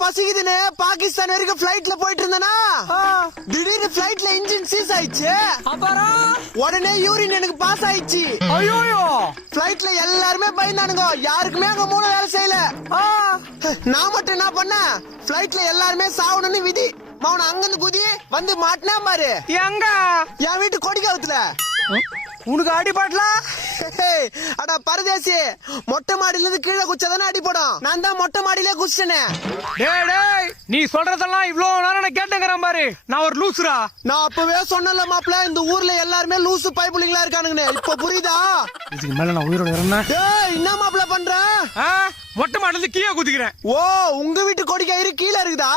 பசிக்குதுன்னு பாகிஸ்தான் வரைக்கும் பிளைட்ல போயிட்டு இருந்தனா திடீர்னு பிளைட்ல இன்ஜின் சீஸ் ஆயிடுச்சு. அப்புறம் உடனே யூரின் எனக்கு பாஸ் ஆயிடுச்சு. ஐயோ பிளைட்ல எல்லாருமே பயந்தானுங்க. யாருக்குமே அங்க மூளை வேலை செய்யல. நான் மட்டும் என்ன பண்ண, பிளைட்ல எல்லாருமே சாவணும்னு விதி. மௌன அங்கிருந்து குதி வந்து மாட்டினா பாரு. எங்க என் வீட்டு கொடிக்காவத்துல. உனக்கு அடிபடல? அடா பரதேசி, மொட்டை மாடியில இருந்து கீழே குச்சாதானே அடிபடும். நான் தான் மொட்டை மாடியிலே குச்சிட்டேனே. நீ சொல்றதெல்லாம் இவ்வளவு நேரம் கேட்டேங்கிறான் பாரு. நான் ஒரு லூசுரா. நான் அப்பவே சொன்னல மாப்பிள்ள, இந்த ஊர்ல எல்லாருமே லூசு பைப்புலிங்களா இருக்கானுங்க. இப்ப புரியுதா? இதுக்கு மேல நான் உயிரோட வரேன். என்ன மாப்பிள்ள பண்ற? மொட்டை மாடில இருந்து கீழே குதிக்கிறேன். ஓ, உங்க வீட்டு கொடிக்காயிரு கீழே இருக்குதா?